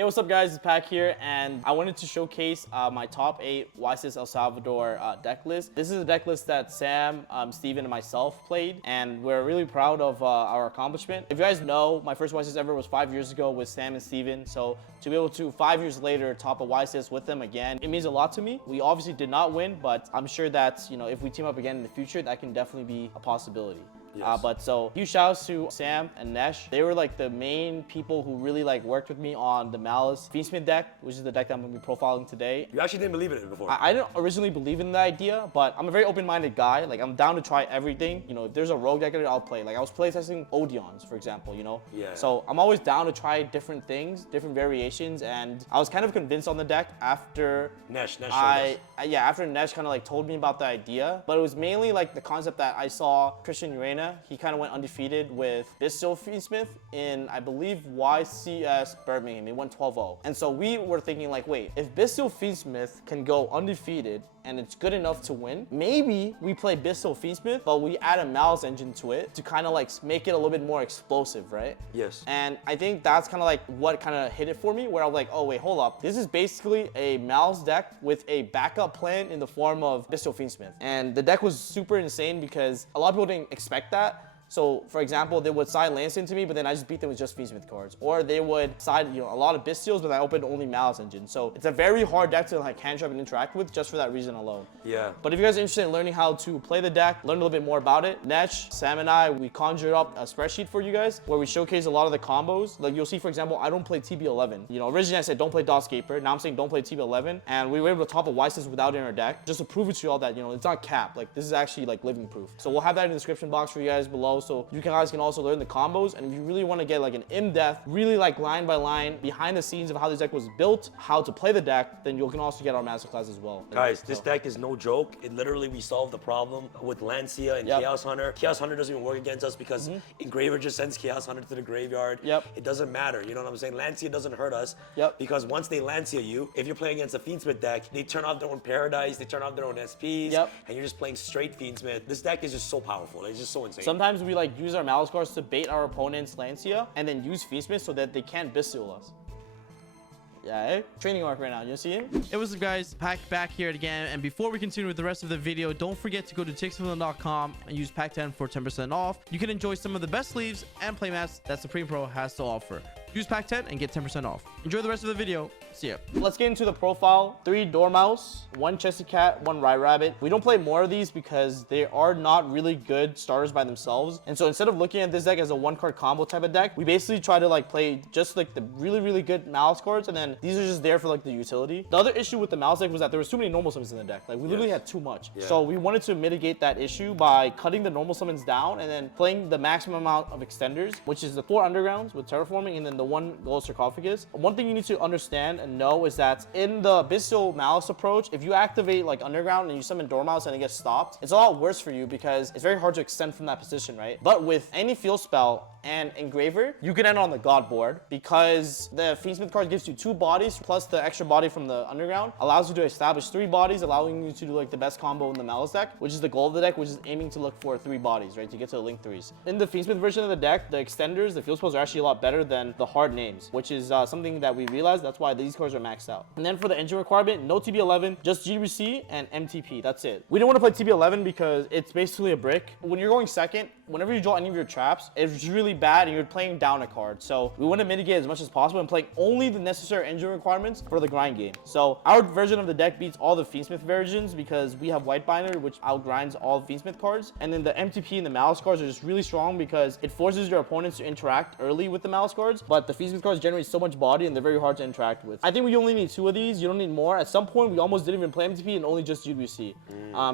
Hey, what's up guys, it's Pac here, and I wanted to showcase my top 8 YSIS El Salvador deck list. This is a deck list that Sam, Steven, and myself played, and we're really proud of our accomplishment. If you guys know, my first YSIS ever was 5 years ago with Sam and Steven, so to be able to 5 years later top a YSIS with them again, it means a lot to me. We obviously did not win, but I'm sure that, you know, if we team up again in the future, that can definitely be a possibility. Yes. But so huge shouts to Sam and Nesh. They were like the main people who really like worked with me on the Maliss Fiendsmith deck, which is the deck that I'm gonna be profiling today. You actually didn't believe in it before. I didn't originally believe in the idea, but I'm a very open-minded guy. Like, I'm down to try everything. You know, if there's a rogue deck, I'll play. Like, I was playtesting Odeons, for example, you know? Yeah. So I'm always down to try different things, different variations, and I was kind of convinced on the deck after Nesh after Nesh kind of like told me about the idea. But it was mainly like the concept that I saw Christian Urena. He kind of went undefeated with Bistille Fiendsmith in, I believe, YCS Birmingham. He went 12-0. And so we were thinking like, wait, if Bistille Fiendsmith can go undefeated and it's good enough to win, maybe we play Bistille Fiendsmith, but we add a Maliss engine to it to kind of like make it a little bit more explosive, right? Yes. And I think that's kind of like what kind of hit it for me, where I was like, oh wait, hold up. This is basically a Maliss deck with a backup plan in the form of Bistille Fiendsmith. And the deck was super insane because a lot of people didn't expect that. So, for example, they would side Lance into me, but then I just beat them with just Fiendsmith cards. Or they would side, you know, a lot of Bistilles, but I opened only Maliss engine. So it's a very hard deck to like hand trap and interact with just for that reason alone. Yeah. But if you guys are interested in learning how to play the deck, learn a little bit more about it, Nesh, Sam, and I, we conjured up a spreadsheet for you guys where we showcase a lot of the combos. Like you'll see, for example, I don't play TB11. You know, originally I said don't play Dawscaper. Now I'm saying don't play TB11. And we were able to top a YSIS without it in our deck, just to prove it to you all that, you know, it's not capped. Like this is actually like living proof. So we'll have that in the description box for you guys below, so you guys can also learn the combos. And if you really want to get like an in-depth, really like line by line behind the scenes of how this deck was built, how to play the deck, then you can also get our masterclass as well. Guys, this deck is no joke. It literally, we solved the problem with Lancia and Chaos Hunter. Chaos Hunter doesn't even work against us because Engraver just sends Chaos Hunter to the graveyard. It doesn't matter, you know what I'm saying? Lancia doesn't hurt us because once they Lancia you, if you're playing against a Fiendsmith deck, they turn off their own Paradise, they turn off their own SPs, and you're just playing straight Fiendsmith. This deck is just so powerful. It's just so insane. Sometimes we like use our Maliss cards to bait our opponent's Lancia and then use Fiendsmith so that they can't Bistille us. Yeah, eh? Training arc right now. You see him? Hey, what's up, guys? Pac back here again. And before we continue with the rest of the video, don't forget to go to tixfilm.com and use Pac10 for 10% off. You can enjoy some of the best sleeves and playmats that Supreme Pro has to offer. Use Pac10 and get 10% off. Enjoy the rest of the video. See ya. Let's get into the profile. 3 Dormouse, 1 Chessy Cat, 1 Rye Rabbit. We don't play more of these because they are not really good starters by themselves. And so instead of looking at this deck as a 1-card combo type of deck, we basically try to like play just like the really good Maliss cards, and then these are just there for like the utility. The other issue with the Maliss deck was that there was too many normal summons in the deck. Like we literally had too much. So we wanted to mitigate that issue by cutting the normal summons down and then playing the maximum amount of extenders, which is the 4 undergrounds with terraforming and then the 1 gold sarcophagus. One thing you need to understand and know is that in the Bistille Maliss approach, if you activate like underground and you summon Dormouse and it gets stopped, it's a lot worse for you because it's very hard to extend from that position, right? But with any field spell and Engraver, you can end on the God board because the Fiendsmith card gives you 2 bodies plus the extra body from the underground, allows you to establish 3 bodies, allowing you to do like the best combo in the Maliss deck, which is the goal of the deck, which is aiming to look for 3 bodies, right, to get to the link 3s. In the Fiendsmith version of the deck, the extenders, the field spells are actually a lot better than the hard names, which is something that we realized. That's why these cards are maxed out. And then for the engine requirement, no TB11, just GBC and MTP. That's it. We didn't want to play TB11 because it's basically a brick. When you're going second, whenever you draw any of your traps, it's really bad and you're playing down a card. So we want to mitigate as much as possible and playing only the necessary engine requirements for the grind game. So our version of the deck beats all the Fiendsmith versions because we have White Binder, which outgrinds all Fiendsmith cards. And then the MTP and the Maliss cards are just really strong because it forces your opponents to interact early with the Maliss cards, but the Fiendsmith cards generate so much body and they're very hard to interact with. I think we only need 2 of these. You don't need more. At some point, we almost didn't even play MTP and only just UBC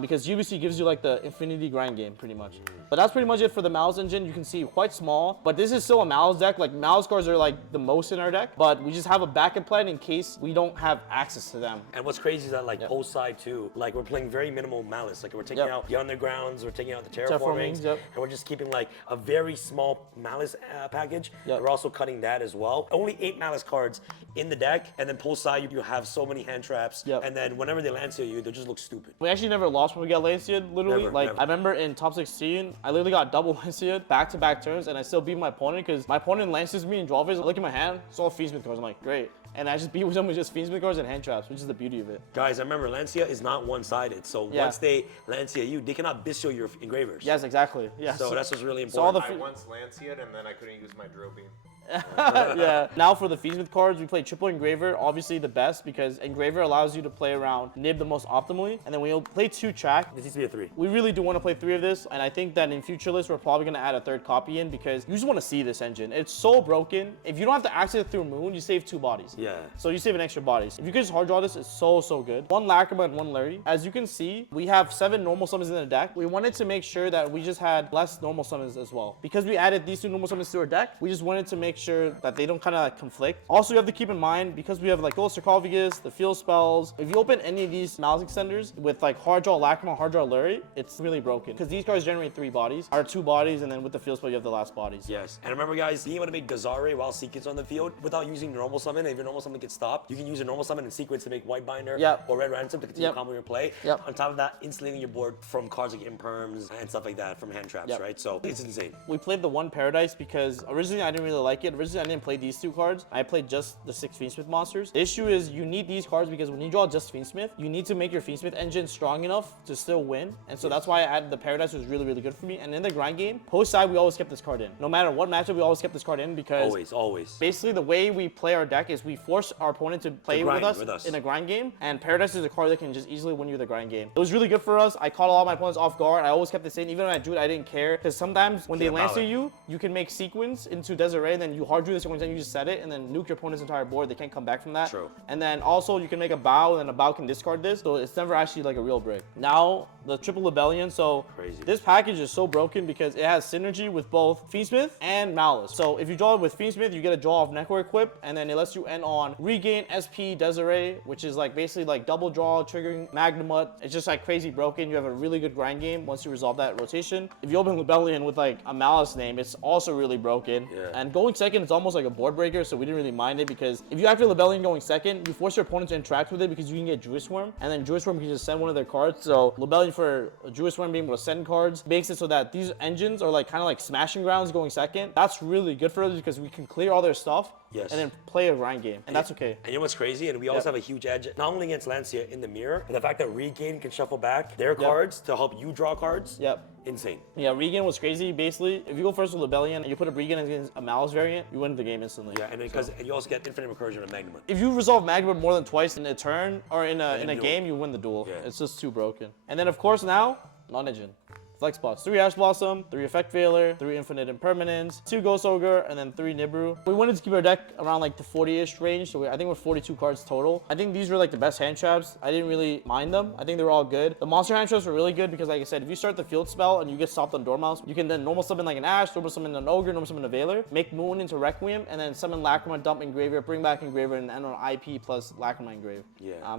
because UBC gives you like the infinity grind game pretty much. But that's pretty much it for the Maliss engine. You can see quite small, but this is still a Maliss deck. Like Maliss cards are like the most in our deck, but we just have a backup plan in case we don't have access to them. And what's crazy is that like post side too, like we're playing very minimal Maliss. Like we're taking out the undergrounds, we're taking out the terraformings, and we're just keeping like a very small Maliss package. We're also cutting that as well. Only 8 Maliss cards in the deck, and then post side you have so many hand traps, and then whenever they Lancia you, they just look stupid. We actually never lost when we got Lancia, literally. Never, like never. I remember in top 16, I literally got double Lancia back-to-back turns, and I still beat my opponent because my opponent lances me in draw phase. I look at my hand, it's all Fiendsmith cards. I'm like, great. And I just beat them with just Fiendsmith cards and hand traps, which is the beauty of it. Guys, I remember Lancia is not one-sided. So once they Lancia you, they cannot Bistio your engravers. Yes, exactly. Yeah. So that's what's really So all important. the I once Lancia'd and then I couldn't use my drill beam. yeah. Now for the Fiendsmith cards, we play triple Engraver, obviously the best because Engraver allows you to play around Nib the most optimally. And then we'll play 2 track. This needs to be a 3. We really do want to play 3 of this, and I think that in future lists we're probably going to add a 3rd copy in because you just want to see this engine. It's so broken. If you don't have to access it through Moon, you save 2 bodies. Yeah. So you save an extra bodies. If you could just hard draw this, it's so good. 1 Lacrima and 1 Larry. As you can see, we have 7 normal summons in the deck. We wanted to make sure that we just had less normal summons as well. Because we added these 2 normal summons to our deck, we just wanted to make sure that they don't kind of like conflict. Also, you have to keep in mind, because we have like Gold Sarcophagus, the field spells, if you open any of these Maliss extenders with like hard draw Lacrima, hard draw Larry, it's really broken. Because these cards generate 3 bodies, or 2 bodies, and then with the field spell, you have the last bodies. Yes. And remember, guys, being able to make Gazare while sequence on the field without using normal summon. If your normal summon gets stopped, you can use a normal summon and sequence to make White Binder or Red Ransom to continue combo your play. On top of that, insulating your board from cards like Imperms and stuff like that from hand traps, right? So it's insane. We played the 1 Paradise because originally I didn't really like it. Originally I didn't play these 2 cards. I played just the 6 Fiendsmith monsters. The issue is you need these cards because when you draw just Fiendsmith, you need to make your Fiendsmith engine strong enough to still win. And so that's why I added the Paradise, was really good for me. And in the grind game, post side, we always kept this card in. No matter what matchup, we always kept this card in because always. Basically, the way we play our deck is we force our opponent to play with us in a grind game. And Paradise is a card that can just easily win you the grind game. It was really good for us. I caught a lot of my opponents off guard. I always kept this in. Even when I drew it, I didn't care. Because sometimes when they Lancer you, you can make sequence into Desiree, and then you hard drew the sequence and you just set it, and then nuke your opponent's entire board. They can't come back from that. True. And then also you can make a bow, and then a bow can discard this. So it's never actually like a real brick. Now, the triple Rebellion. So this package is so broken because it has synergy with both Fiendsmith and Maliss. So if you draw it with Fiendsmith, you get a draw of Network Equip, and then it lets you end on Regain, SP, Desiree, which is like basically like double draw, triggering Magnamut. It's just like crazy broken. You have a really good grind game once you resolve that rotation. If you open Rebellion with like a Maliss name, it's also really broken. And going second, it's almost like a board breaker, so we didn't really mind it because if you activate Rebellion going second, you force your opponent to interact with it because you can get Jewish Worm, and then Jewish Worm can just send one of their cards. So Rebellion for Jewish Worm being able to send cards makes it so that these engines are like kind of like smashing grounds going second. That's really good for us because we can clear all their stuff and then play a grind game, and that's okay. And you know what's crazy? And we also have a huge edge, not only against Lancia in the mirror, but the fact that Regain can shuffle back their cards to help you draw cards. Insane. Yeah, Regain was crazy. Basically, if you go first with Rebellion and you put a Regain against a Maliss variant, you win the game instantly. Yeah, and because you also get infinite recursion of Magnamut. If you resolve Magnamut more than twice in a turn or in a game, you win the duel. It's just too broken. And then of course now, non-engine. Flex spots, 3 Ash Blossom, 3 Effect Veiler, 3 Infinite Impermanence, 2 Ghost Ogre, and then 3 Nibru. We wanted to keep our deck around like the 40-ish range, so I think we're 42 cards total. I think these were like the best hand traps. I didn't really mind them. I think they were all good. The monster hand traps were really good because like I said, if you start the field spell and you get stopped on Dormouse, you can then normal summon like an Ash, normal summon an Ogre, normal summon a Veiler, make Moon into Requiem, and then summon Lacrima, dump Engraver, bring back Engraver, and end on IP plus Lacrima Engrave.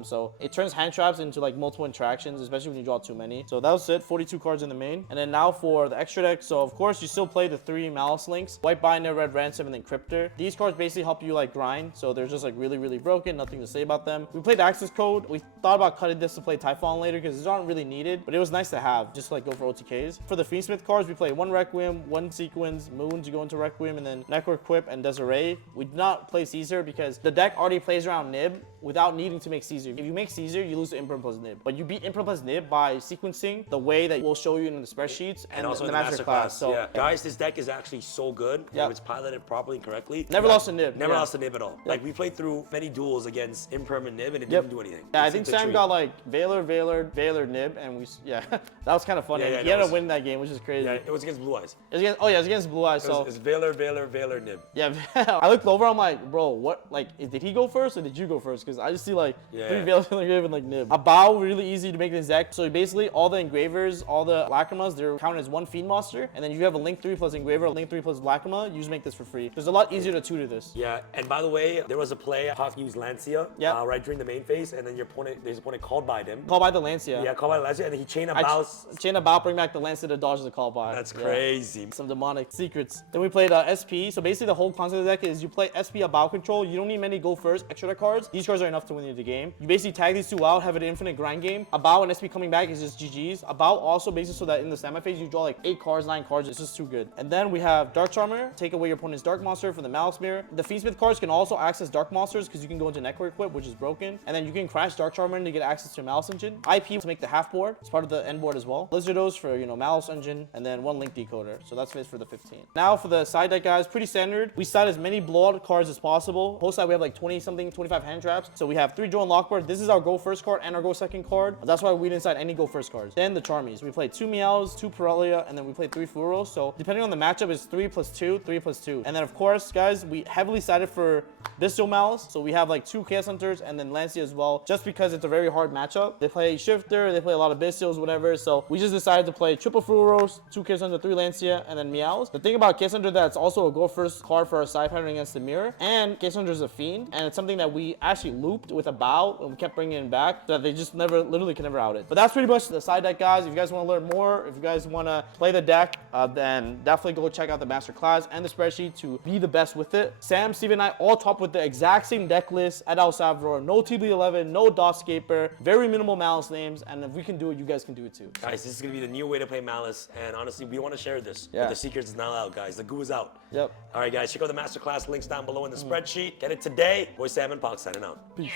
So it turns hand traps into like multiple interactions, especially when you draw too many. So that was it, 42 cards in the main. And then now for the extra deck, so of course you still play the 3 Maliss links, White Binder, Red Ransom, and then Cryptor. These cards basically help you like grind, so they're just like really broken, nothing to say about them. We played Access Code. We thought about cutting this to play Typhon later because these aren't really needed, but it was nice to have, just to like go for OTKs. For the Fiendsmith cards, we play 1 Requiem, 1 Sequence, Moon to go into Requiem, and then Network Equip and Desiree. We did not play Caesar because the deck already plays around Nib without needing to make Caesar. If you make Caesar, you lose to Imperm plus Nib, but you beat Imperm plus Nib by sequencing the way that we'll show you in the spreadsheets and also in the master class. So guys, this deck is actually so good. If it's piloted properly and correctly. Never lost a Nib. Never lost a Nib at all. Like we played through many duels against Imperm and Nib, and it didn't do anything. I think Sam got like Veiler, Nib, and that was kind of funny. He had to win that game, which is crazy. Yeah, it was against Blue Eyes. It was against, it was against Blue Eyes. So it's Veiler, Nib. Yeah, I looked over. I'm like, bro, what? Like, did he go first or did you go first? Because I just see like 3 Veiler and like Nib. A bow really easy to make this deck. So basically, all the engravers, all the Lacrimas, they're counted as 1 Fiend monster, and then you have a Link 3 plus Engraver, Link 3 plus Lacrima. You just make this for free. There's a lot easier to tutor this. Yeah, and by the way, there was a play Hoff used Lancia right during the main phase, and then their opponent called by him. Called by the Lancia. Yeah, called by the Lancia, and then he chained a bow. Chain a bow, bring back the Lancia to dodge the call by. That's crazy. Some demonic secrets. Then we played SP. So basically the whole concept of the deck is you play SP a bow control. You don't need many go first extra deck cards. These cards are enough to win you the game. You basically tag these 2 out, have an infinite grind game. A bow and SP coming back is just GG's. A bow also basically so that that in the semi-phase you draw like 8 cards, 9 cards. It's just too good. And then we have Dark Charmer. Take away your opponent's Dark Monster for the Malice Mirror. The Fiendsmith cards can also access Dark Monsters because you can go into Necro Equip, which is broken. And then you can crash Dark Charmer to get access to Malice Engine. IP to make the half board. It's part of the end board as well. Lizardos for, Malice Engine. And then 1 Link Decoder. So that's it for the 15. Now for the side deck, guys. Pretty standard. We side as many blowout cards as possible. Post side, we have like 20 something, 25 hand traps. So we have 3 Joe and Lockboard. This is our go first card and our go second card. That's why we didn't side any go first cards. Then the Charmies. We played 2 Meows, 2 Pirellia, and then we played 3 Fluros. So depending on the matchup, it's 3 plus 2, 3 plus 2. And then of course, guys, we heavily sided for Bestial Malice. So we have like 2 Chaos Hunters and then Lancia as well, just because it's a very hard matchup. They play Shifter, they play a lot of Bestials, whatever. So we just decided to play triple Fluros, 2 Chaos Hunter, 3 Lancia, and then Meows. The thing about Chaos Hunter, that's also a go first card for our side pattern against the mirror. And Chaos Hunter is a fiend, and it's something that we actually looped with a bow and we kept bringing it back so that they just literally can never out it. But that's pretty much the side deck, guys. If you guys want to learn more, if you guys want to play the deck, then definitely go check out the master class and the spreadsheet to be the best with it. Sam, Steve, and I all top with the exact same deck list at El Salvador. No TB11, no Dotscaper, very minimal Malice names, and if we can do it, you guys can do it too. Guys, this is going to be the new way to play Malice, and honestly, we want to share this. Yeah. But the secrets is now out, guys. The goo is out. Yep. All right, guys, check out the masterclass links down below in the spreadsheet. Get it today. Boy Sam and Pox signing out. Peace.